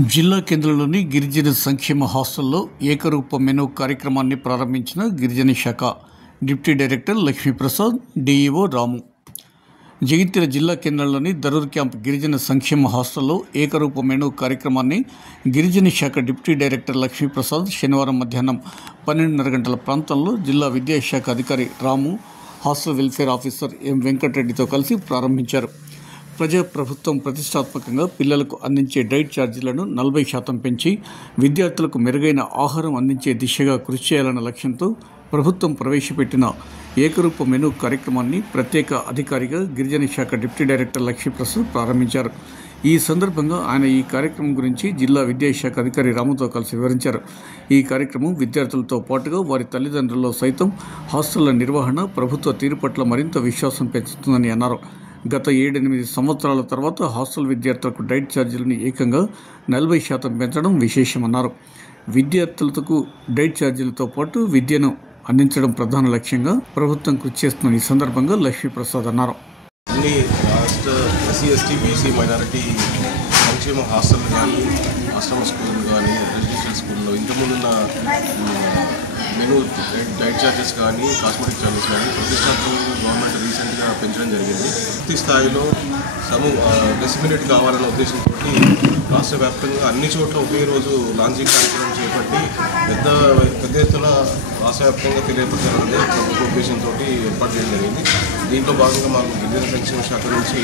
జిల్లా కేంద్రంలోని గిరిజన సంక్షేమ హాస్టల్లో ఏకరూప మెనూ కార్యక్రమాన్ని ప్రారంభించిన గిరిజన శాఖ డిప్యూటీ డైరెక్టర్ లక్ష్మీప్రసాద్, డిఈఓ రాము. జగిత్యాల జిల్లా కేంద్రంలోని దరూర్ క్యాంప్ గిరిజన సంక్షేమ హాస్టల్లో ఏకరూప మెనూ కార్యక్రమాన్ని గిరిజన శాఖ డిప్యూటీ డైరెక్టర్ లక్ష్మీప్రసాద్ శనివారం మధ్యాహ్నం 12:30 గంటల ప్రాంతంలో జిల్లా విద్యాశాఖ అధికారి రాము, హాస్టల్ వెల్ఫేర్ ఆఫీసర్ ఎం వెంకటరెడ్డితో కలిసి ప్రారంభించారు. ప్రజాప్రభుత్వం ప్రతిష్టాత్మకంగా పిల్లలకు అందించే డైట్ ఛార్జీలను 40% పెంచి విద్యార్థులకు మెరుగైన ఆహారం అందించే దిశగా కృషి చేయాలన్న లక్ష్యంతో ప్రభుత్వం ప్రవేశపెట్టిన ఏకరూప మెనూ కార్యక్రమాన్ని ప్రత్యేక అధికారిగా గిరిజన శాఖ డిప్యూటీ డైరెక్టర్ లక్ష్మీప్రసాద్ ప్రారంభించారు. ఈ సందర్భంగా ఆయన ఈ కార్యక్రమం గురించి జిల్లా విద్యాశాఖ అధికారి రాముతో కలిసి వివరించారు. ఈ కార్యక్రమం విద్యార్థులతో పాటుగా వారి తల్లిదండ్రుల్లో సైతం హాస్టళ్ల నిర్వహణ ప్రభుత్వ తీరు పట్ల మరింత విశ్వాసం పెంచుతుందని అన్నారు. గత 7-8 సంవత్సరాల తర్వాత హాస్టల్ విద్యార్థులకు డైట్ ఛార్జీలను ఏకంగా 40% పెంచడం విశేషమన్నారు. విద్యార్థులకు డైట్ ఛార్జీలతో పాటు విద్యను అందించడం ప్రధాన లక్ష్యంగా ప్రభుత్వం కృషి చేస్తున్న ఈ సందర్భంగా లక్ష్మీప్రసాద్ అన్నారు. అన్ని రాష్ట్ర ఎస్సీ, ఎస్టీ, బీసీ, మైనారిటీ సంక్షేమ హాస్టల్ కానీ, ఆశ్రమ స్కూళ్ళు కానీ, రెసిడెన్షియల్ స్కూల్లో ఇంతకుముందున్న మెనూ డైట్ ఛార్జెస్ కానీ, కాస్మెటిక్ ఛార్జెస్ కానీ ప్రతిష్టాత్మకంగా గవర్నమెంట్ రీసెంట్గా పెంచడం జరిగింది. పూర్తి స్థాయిలో డిస్మినేట్ కావాలన్న ఉద్దేశంతో రాష్ట్ర వ్యాప్తంగా అన్ని చోట్ల ఒకే రోజు లాంచింగ్ కార్యక్రమం చేపట్టి పెద్ద ఎత్తున రాష్ట్ర వ్యాప్తంగా తెలియపరచాలనే ప్రభుత్వ ఉద్దేశంతో ఏర్పాటు చేయడం జరిగింది. దీంట్లో భాగంగా మాకు గిరిజన సంక్షేమ శాఖ నుంచి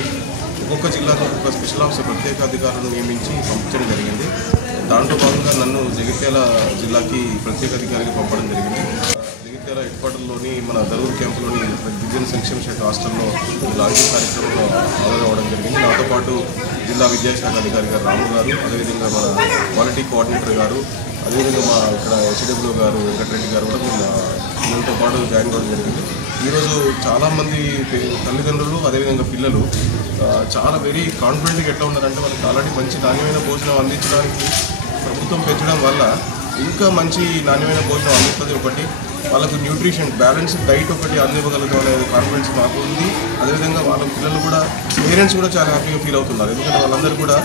ఒక్కొక్క జిల్లాలో ఒక్కొక్క స్పెషల్ ఆఫీసర్ ప్రత్యేక అధికారులను నియమించి పంపించడం జరిగింది. దాంట్లో భాగంగా నన్ను జగిత్యాల జిల్లాకి ప్రత్యేక అధికారిగా పంపడం జరిగింది. జగిత్యాల హెడ్క్వార్టర్లోని మన దరూర్ క్యాంపులోని గిరిజన సంక్షేమ శాఖ హాస్టల్లో లాంచింగ్ కార్యక్రమంలో హాజరవడం జరిగింది. నాతో పాటు జిల్లా విద్యాశాఖ అధికారి గారు రాము గారు, అదేవిధంగా మన క్వాలిటీ కోఆర్డినేటర్ గారు, అదేవిధంగా మా ఇక్కడ హెచ్డబ్ల్యూ గారు వెంకటరెడ్డి గారు కూడా దీంతో పాటు జాయిన్ అవ్వడం జరిగింది. ఈరోజు చాలామంది తల్లిదండ్రులు అదేవిధంగా పిల్లలు చాలా వెరీ కాన్ఫిడెంట్గా ఎట్లా ఉన్నారంటే వాళ్ళకి ఆల్రెడీ మంచి నాణ్యమైన భోజనం అందించడానికి ప్రభుత్వం పెంచడం వల్ల ఇంకా మంచి నాణ్యమైన భోజనం అందిస్తుంది. ఒకటి వాళ్ళకు న్యూట్రిషన్ బ్యాలెన్స్డ్ డైట్ ఒకటి అందివ్వగలుగుతాం అనే కాన్ఫిడెన్స్ మాకు ఉంది. అదేవిధంగా వాళ్ళ పిల్లలు కూడా, పేరెంట్స్ కూడా చాలా హ్యాపీగా ఫీల్ అవుతున్నారు. ఎందుకంటే వాళ్ళందరూ కూడా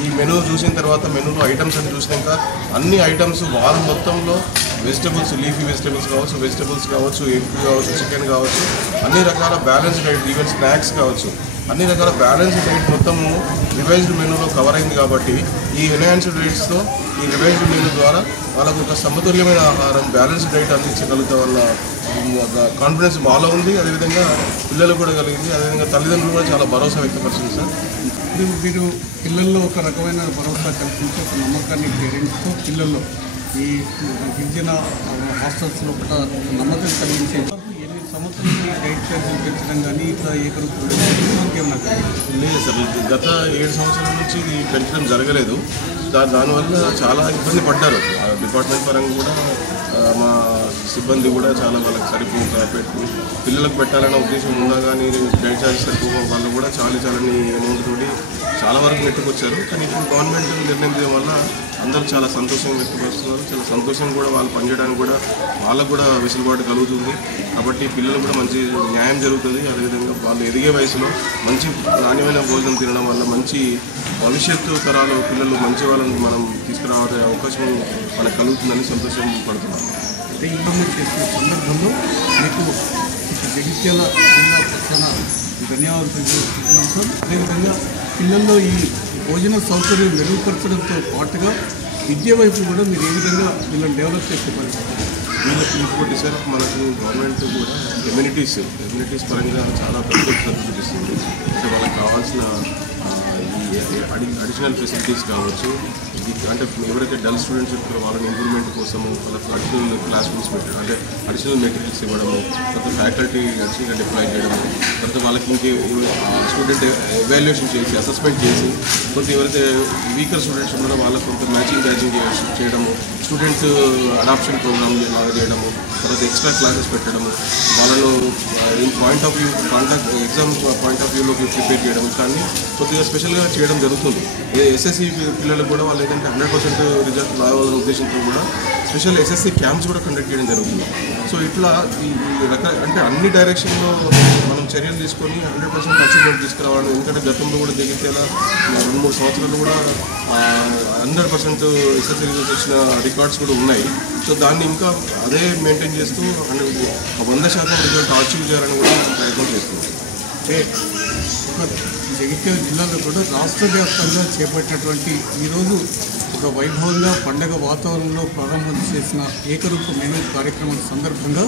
ఈ మెనూ చూసిన తర్వాత మెనూలో ఐటమ్స్ అని చూసినాక అన్ని ఐటమ్స్ వారం మొత్తంలో వెజిటబుల్స్, లీఫీ వెజిటబుల్స్ కావచ్చు, ఎగ్ కావచ్చు, చికెన్ కావచ్చు, అన్ని రకాల బ్యాలెన్స్డ్ డైట్, ఈవెన్ స్నాక్స్ కావచ్చు, అన్ని రకాల బ్యాలెన్స్డ్ డైట్ మొత్తము రివైజ్డ్ మెనూలో కవర్ అయింది. కాబట్టి ఈ ఎన్హాన్స్డ్ డైట్స్తో ఈ రివైజ్డ్ మెనూ ద్వారా వాళ్ళకు ఒక సమతుల్యమైన ఆహారం, బ్యాలెన్స్డ్ డైట్ అందించగలుగుతా వల్ల కాన్ఫిడెన్స్ మాలో ఉంది. అదేవిధంగా పిల్లలు కూడా కలిగింది. అదేవిధంగా తల్లిదండ్రులు కూడా చాలా భరోసా వ్యక్తపరిచింది. సార్, మీరు పిల్లల్లో ఒక రకమైన భరోసా కల్పించి ఒక నమ్మకాన్ని పేరెంట్స్తో పిల్లల్లో ఈ గిరిజన హాస్టల్స్లో కూడా నమ్మకం కలిగించే 8 సంవత్సరాలు డైట్ ఛార్జీలు పెంచడం కానీ ఇట్లా ఏకరూపం లేదు సార్. గత 7 సంవత్సరాల నుంచి ఇది పెంచడం జరగలేదు. దానివల్ల చాలా ఇబ్బంది పడ్డారు. డిపార్ట్మెంట్ పరంగా కూడా మా సిబ్బంది కూడా చాలా వాళ్ళకి సరిపోక పిల్లలకు పెట్టాలన్న ఉద్దేశం ఉన్నా కానీ డైట్ ఛార్జెస్ సరిపోవడం వల్ల కూడా చాలని అమౌంట్ తోటి చాలా వరకు నెట్టుకొచ్చారు. కానీ ఇప్పుడు గవర్నమెంట్ నిర్ణయించడం వల్ల అందరూ చాలా సంతోషంగా వ్యక్తపరుస్తున్నారు. చాలా సంతోషం కూడా వాళ్ళు పనిచేయడానికి కూడా వాళ్ళకు కూడా వెసులుబాటు కలుగుతుంది. కాబట్టి పిల్లలు కూడా మంచి న్యాయం జరుగుతుంది. అదేవిధంగా వాళ్ళు ఎదిగే వయసులో మంచి నాణ్యమైన భోజనం తినడం వల్ల మంచి భవిష్యత్తు తరాలు పిల్లలు మంచి వాళ్ళని మనం తీసుకురావాలనే అవకాశం మనకు కలుగుతుందని సంతోషం పడుతున్నాం. అంటే ఇంప్లిమెంట్ చేసిన సందర్భంలో మీకు జగిత్యాల జిల్లా పక్షాన ధన్యవాదాలు తెలియజేస్తున్నాం సార్. అదేవిధంగా పిల్లల్లో ఈ భోజన సౌకర్యం మెరుగుపరచడంతో పాటుగా విద్య వైపు కూడా మీరు ఏ విధంగా వీళ్ళని డెవలప్ చేసే వీళ్ళకి ఇంకోటి సార్, మనకు గవర్నమెంట్ కూడా ఎమ్యూనిటీస్ పరంగా చాలా పెద్ద చూపిస్తుంది. అంటే వాళ్ళకి కావాల్సిన అడిషనల్ ఫెసిలిటీస్ కావచ్చు, అంటే ఎవరైతే డల్ స్టూడెంట్స్ ఉంటారో వాళ్ళని ఇంప్రూవ్మెంట్ కోసము వాళ్ళకి అడిషనల్ క్లాస్ రూమ్స్ పెట్టడం, అంటే అడిషనల్ మెటీరియల్స్ ఇవ్వడము, తర్వాత ఫ్యాకల్టీ అడిషనల్గా డిప్లాయ్ చేయడము, తర్వాత వాళ్ళకి ఇంకే స్టూడెంట్ ఎవాల్యుయేషన్ చేసి అసెస్మెంట్ చేసి కొంత ఎవరైతే వీకర్ స్టూడెంట్స్ ఉన్నారో వాళ్ళకు కొంత మ్యాచింగ్ చేయడము, స్టూడెంట్స్ అడాప్షన్ ప్రోగ్రామ్ లాగా చేయడము, తర్వాత ఎక్స్ట్రా క్లాసెస్ పెట్టడము, వాళ్ళను point of view exam point of వ్యూలోకి ప్రిపేర్ చేయడం, కానీ కొద్దిగా స్పెషల్గా చేయడం చేయడం జరుగుతుంది. ఎస్ఎస్సి పిల్లలకు కూడా వాళ్ళు ఏంటంటే 100% రిజల్ట్ రావాలనే ఉద్దేశంతో కూడా స్పెషల్ ఎస్ఎస్సి క్యాంప్స్ కూడా కండక్ట్ చేయడం జరుగుతుంది. సో ఇట్లా ఈ అంటే అన్ని డైరెక్షన్లో మనం చర్యలు తీసుకొని 100% అచీవ్మెంట్ తీసుకురావాలి. ఎందుకంటే గతంలో కూడా జగిత్యాల 2-3 సంవత్సరాలు కూడా 100% ఎస్ఎస్సి రిజల్ట్స్ వచ్చిన రికార్డ్స్ కూడా ఉన్నాయి. సో దాన్ని ఇంకా అదే మెయింటైన్ చేస్తూ 100% రిజల్ట్ అచీవ్ చేయాలని కూడా ప్రయత్నం చేస్తున్నాం. అంటే జగిత్యాల జిల్లాలో కూడా రాష్ట్ర వ్యాప్తంగా చేపట్టినటువంటి ఈరోజు ఒక వైభవంగా పండగ వాతావరణంలో ప్రారంభం చేసిన ఏకరూప మెనూ కార్యక్రమం సందర్భంగా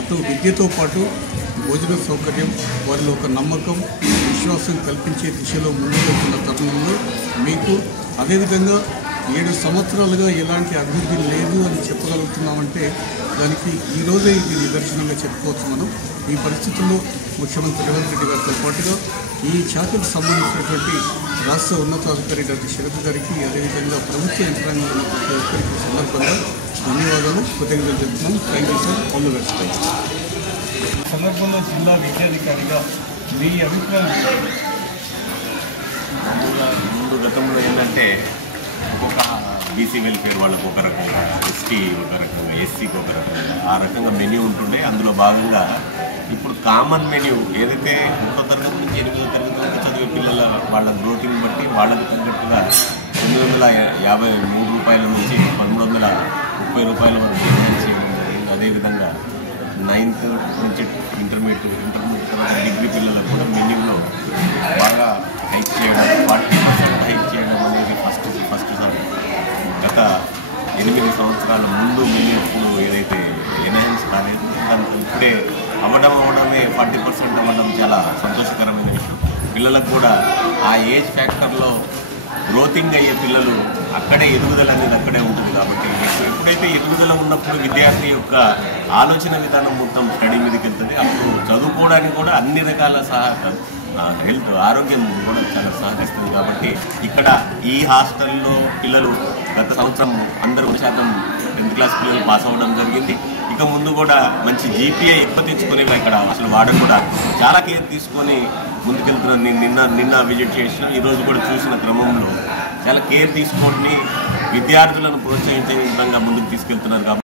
అటు విద్యతో పాటు భోజన సౌకర్యం వారిలో ఒక నమ్మకం విశ్వాసం కల్పించే దిశలో ముందుకు వెళ్తున్న తరుణంలో మీకు అదేవిధంగా 7 సంవత్సరాలుగా ఎలాంటి అభివృద్ధి లేదు అని చెప్పగలుగుతున్నామంటే దానికి ఈరోజే ఇది నిదర్శనంగా చెప్పుకోవచ్చు. మనం ఈ పరిస్థితుల్లో ముఖ్యమంత్రి రేవంత్ రెడ్డి గారితో పాటుగా ఈ శాఖకు సంబంధించినటువంటి రాష్ట్ర ఉన్నతాధికారి డాక్టర్ శరత్ గారికి అదేవిధంగా ప్రభుత్వ యంత్రాంగంలో ప్రతి ఒక్కరికి సందర్భంగా ధన్యవాదాలు కృతజ్ఞతలు చెప్తున్నాం. Thank you sir. All the best. సందర్భంలో జిల్లా విద్యాధికారిగా మీ అభిప్రాయం? ముందు గతంలో ఏంటంటే ఒక్కొక్క బీసీ వెల్ఫేర్ వాళ్ళకు ఒక రకంగా, ఎస్టీ ఒక రకంగా, ఎస్సీకి ఒక రకంగా, ఆ రకంగా మెన్యూ ఉంటుండే. అందులో భాగంగా ఇప్పుడు కామన్ మెన్యూ ఏదైతే 1వ తరగతి నుంచి 8వ తరగతి వరకు చదివే పిల్లల వాళ్ళ గ్రోతింగ్ బట్టి వాళ్ళకు తగ్గట్టుగా 953 రూపాయల నుంచి 1330 రూపాయల వరకు డిజైన్ చేయడం జరిగింది. అదేవిధంగా 9th నుంచి ఇంటర్మీడియట్ డిగ్రీ పిల్లలకు కూడా మెన్యూలో బాగా హైక్ చేయడం, 40% హైక్ చేయడం అనేది ఫస్ట్ సారి గత 8 సంవత్సరాల ముందు మెన్యూ ఇప్పుడు ఏదైతే ఎన్హాన్స్ కాలేదు దానికి ఇప్పుడే అవ్వడమే 40% అవ్వడం చాలా సంతోషకరమైన విషయం. పిల్లలకు కూడా ఆ ఏజ్ ఫ్యాక్టర్లో గ్రోతింగ్ అయ్యే పిల్లలు అక్కడే ఎదుగుదల అనేది అక్కడే ఉంటుంది. కాబట్టి ఎప్పుడైతే ఎదుగుదల ఉన్నప్పుడు విద్యార్థి యొక్క ఆలోచన విధానం మొత్తం స్టడీ మీదకి వెళ్తుంది. అప్పుడు చదువుకోవడానికి కూడా అన్ని రకాల హెల్త్ ఆరోగ్యం కూడా చాలా సహకరిస్తుంది. కాబట్టి ఇక్కడ ఈ హాస్టల్లో పిల్లలు గత సంవత్సరం అందరూ 100% 10th క్లాస్ పిల్లలు పాస్ అవ్వడం జరిగింది. ఇక ముందు కూడా మంచి జీపీఏ ఎక్కువ తెచ్చుకొని ఇక్కడ అసలు వాడని కూడా చాలా కేర్ తీసుకొని ముందుకెళ్తున్నాను. నిన్న విజిట్ చేసిన ఈరోజు కూడా చూసిన క్రమంలో చాలా కేర్ తీసుకొని విద్యార్థులను ప్రోత్సహించే విధంగా ముందుకు తీసుకెళ్తున్నారు. కాబట్టి